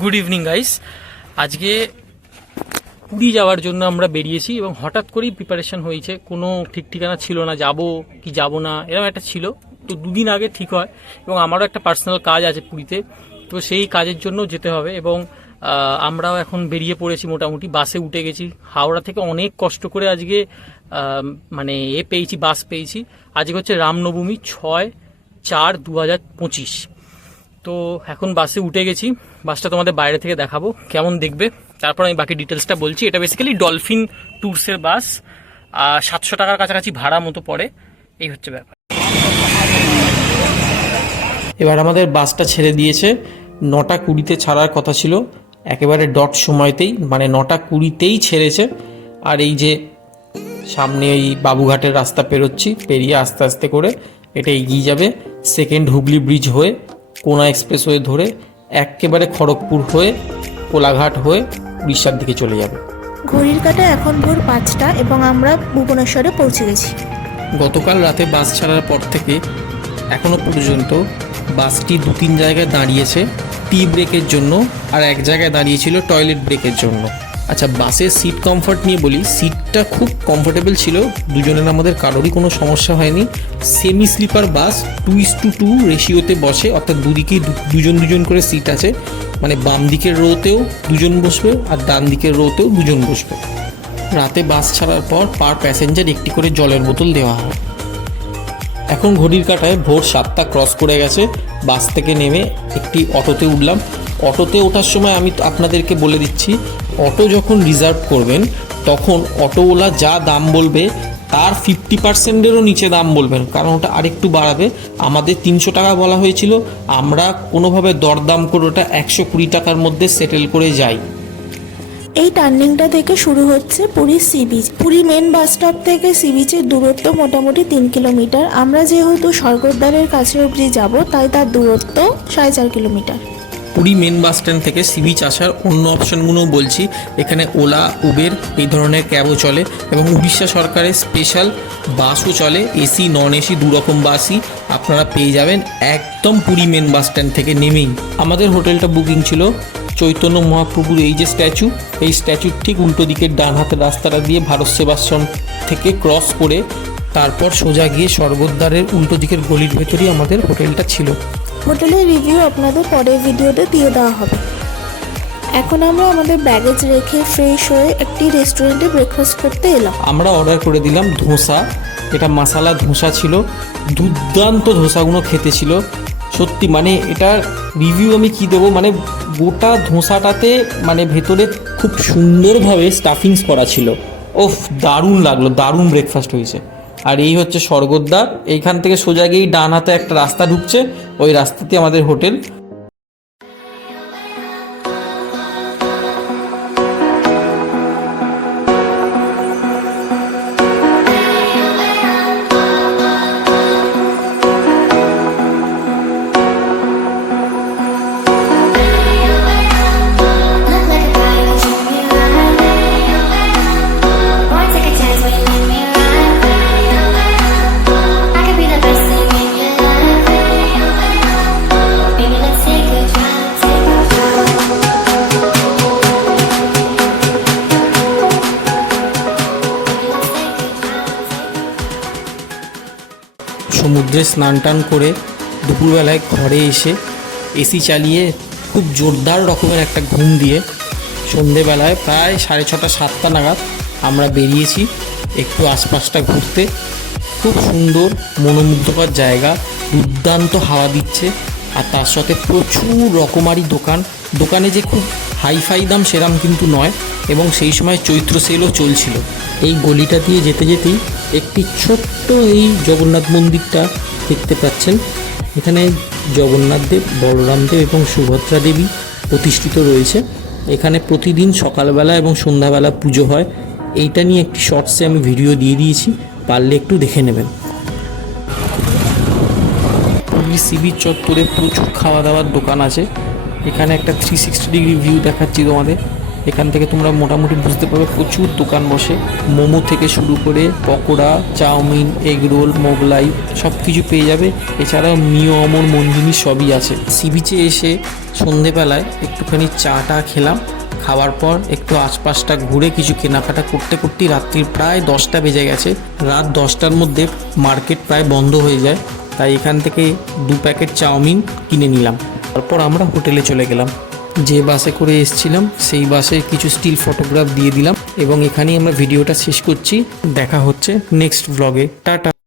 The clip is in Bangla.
Good evening guys. আজকে পুরী যাওয়ার জন্য আমরা বেরিয়েছি এবং হঠাৎ করেই প্রিপারেশন হয়েছে, কোনো ঠিক ঠিকানা ছিল না, যাব কি যাব না এরকম একটা ছিল। তো দুদিন আগে ঠিক হয় এবং আমারও একটা পার্সোনাল কাজ আছে পুরীতে, তো সেই কাজের জন্য যেতে হবে এবং আমরাও এখন বেরিয়ে পড়েছি, মোটামুটি বাসে উঠে গেছি। হাওড়া থেকে অনেক কষ্ট করে আজকে মানে পেয়েছি, বাস পেয়েছি। আজকে হচ্ছে রামনবমী 6/4/2025। তো এখন বাসে উঠে গেছি, বাসটা তোমাদের বাইরে থেকে দেখাবো কেমন দেখবে, তারপর আমি বাকি ডিটেলসটা বলছি। এটা বেসিক্যালি ডলফিন ট্যুরসের বাস, 700 টাকার কাছাকাছি ভাড়া মতো পড়ে, এই হচ্ছে ব্যাপার। এবার আমাদের বাসটা ছেড়ে দিয়েছে, 9:20 ছাড়ার কথা ছিল, একেবারে ডট সময়তেই মানে 9:20 ছেড়েছে। আর এই যে সামনে এই বাবুঘাটের রাস্তা পেরোচ্ছি, পেরিয়ে আস্তে আস্তে করে এটা এগিয়ে যাবে সেকেন্ড হুগলি ব্রিজ হয়ে, কোনা এক্সপ্রেসওয়ে ধরে একেবারে খড়গপুর হয়ে কোলাঘাট হয়ে উড়িষ্যার দিকে চলে যাবে। ঘড়ির কাঁটায় এখন ভোর 5টা এবং আমরা ভুবনেশ্বরে পৌঁছে গেছি। গতকাল রাতে বাস ছাড়ার পর থেকে এখনো পর্যন্ত বাসটি 2-3 জায়গায় দাঁড়িয়েছে টি ব্রেকের জন্য, আর এক জায়গায় দাঁড়িয়েছিল টয়লেট ব্রেকের জন্য। আচ্ছা, বাসের সিট কমফর্ট নিয়ে বলি, সিটটা খুব কমফোর্টেবল ছিল, দুজনের আমাদের কারোরই কোনো সমস্যা হয়নি। সেমি স্লিপার বাস 2:2 রেশিওতে বসে, অর্থাৎ দুদিকেই দুজন করে সিট আছে, মানে বাম দিকের রোতেও দুজন বসবে আর ডান দিকের রোতেও দুজন বসবে। রাতে বাস ছাড়ার পর পার প্যাসেঞ্জার একটি করে জলের বোতল দেওয়া হয়। এখন ঘড়ির কাঁটায় ভোর 7টা ক্রস করে গেছে। বাস থেকে নেমে একটি অটোতে উঠলাম। অটোতে ওঠার সময় আমি আপনাদেরকে বলে দিচ্ছি, অটো যখন রিজার্ভ করবেন তখন অটোওয়ালা যা দাম বলবে তার 50%-এরও নিচে দাম বলবেন, কারণ ওটা আরেকটু বাড়াবে। আমাদের 300 টাকা বলা হয়েছিল, আমরা কোনোভাবে দরদাম করে ওটা 120 টাকার মধ্যে সেটেল করে যাই। এই টার্নিংটা থেকে শুরু হচ্ছে Puri sea beach. Puri main bus stop থেকে সি বিচের দূরত্ব মোটামুটি 3 কিলোমিটার। আমরা যেহেতু স্বর্গদ্বারের কাছে অবধি যাব, তাই তার দূরত্ব 4.5 kilometre. Puri main bus stand থেকে সি বিচ আসার অন্য অপশনগুলোও বলছি। এখানে ওলা, উবের এই ধরনের ক্যাবও চলে এবং উড়িষ্যা সরকারের স্পেশাল বাসও চলে, এসি নন এসি দুরকম বাসই আপনারা পেয়ে যাবেন একদম পুরী মেন বাস স্ট্যান্ড থেকে নেমেই। আমাদের হোটেলটা বুকিং ছিল চৈতন্য মহাপ্রভুর এই যে স্ট্যাচু, এই স্ট্যাচুর ঠিক উল্টো দিকের ডান হাতের রাস্তাটা দিয়ে ভারত সেবাশ্রম থেকে ক্রস করে তারপর সোজা গিয়ে স্বর্গদ্বারের উল্টো দিকের গলির ভেতরেই আমাদের হোটেলটা ছিল। হোটেলের রিভিউ আপনাদের পরের ভিডিওতে দিয়ে দেওয়া হবে। এখন আমরা আমাদের ব্যাগেজ রেখে ফ্রেশ হয়ে একটি রেস্টুরেন্টে ব্রেকফাস্ট করতে এলাম। আমরা অর্ডার করে দিলাম ধোসা, এটা মশালা ধোসা ছিল, দুর্দান্ত ধোসাগুলো খেতে ছিল সত্যি। মানে এটার রিভিউ আমি কি দেবো, মানে গোটা ধোসাটাতে মানে ভেতরে খুব সুন্দরভাবে স্টাফিংস করা ছিল। ওফ, দারুণ লাগলো, দারুণ ব্রেকফাস্ট হয়েছে। আর এই হচ্ছে স্বর্গদ্বার, এইখান থেকে সোজা গিয়েই ডান হাতে একটা রাস্তা ঢুকছে, ওই রাস্তাতে আমাদের হোটেল। সমুদ্রে স্নান টান করে দুপুরবেলায় ঘরে এসে এসি চালিয়ে খুব জোরদার রকমের একটা ঘুম দিয়ে সন্ধেবেলায় প্রায় 6:30-7টা নাগাদ আমরা বেরিয়েছি একটু আশপাশটা ঘুরতে। খুব সুন্দর মনোমুগ্ধকর জায়গা, দুর্দান্ত হাওয়া দিচ্ছে, আর তার সাথে প্রচুর রকমারি দোকান। দোকানে যে খুব হাইফাই দাম সেরাম কিন্তু নয়, এবং সেই সময় চৈত্র সেলও চলছিল। এই গলিটা দিয়ে যেতে যেতেই একটি ছোট্ট এই জগন্নাথ মন্দিরটা দেখতে পাচ্ছেন। এখানে জগন্নাথ দেব, বলরাম দেব এবং সুভদ্রা দেবী প্রতিষ্ঠিত রয়েছে। এখানে প্রতিদিন সকালবেলা এবং সন্ধ্যাবেলা পুজো হয়। এইটা নিয়ে একটি শর্টসে আমি ভিডিও দিয়ে দিয়েছি, পারলে একটু দেখে নেবেন। পুরী সি বিচ চত্বরে প্রচুর খাওয়া দাওয়ার দোকান আছে। এখানে একটা 360 ডিগ্রি ভিউ দেখাচ্ছি তোমাদের। এখান থেকে তোমরা মোটামুটি বুঝতে পারবে প্রচুর দোকান বসে, মোমো থেকে শুরু করে pakora, chowmein, egg roll, Mughlai সব কিছু পেয়ে যাবে। এছাড়াও মিও অমর মঞ্জুনি সবই আছে। সি বিচে এসে সন্ধেবেলায় একটুখানি চাটা খেলাম, খাওয়ার পর একটু আশপাশটা ঘুরে কিছু কেনাকাটা করতে করতেই রাত্রির প্রায় 10টা বেজে গেছে। রাত 10টার মধ্যে মার্কেট প্রায় বন্ধ হয়ে যায়, তাই এখান থেকে 2 প্যাকেট চাউমিন কিনে নিলাম। তারপর আমরা হোটেলে চলে গেলাম। যে বাসে করে এসেছিলাম সেই বাসে কিছু স্টিল ফটোগ্রাফ দিয়ে দিলাম এবং এখানেই আমরা ভিডিওটা শেষ করছি। দেখা হচ্ছে নেক্সট ব্লগে। টাটা।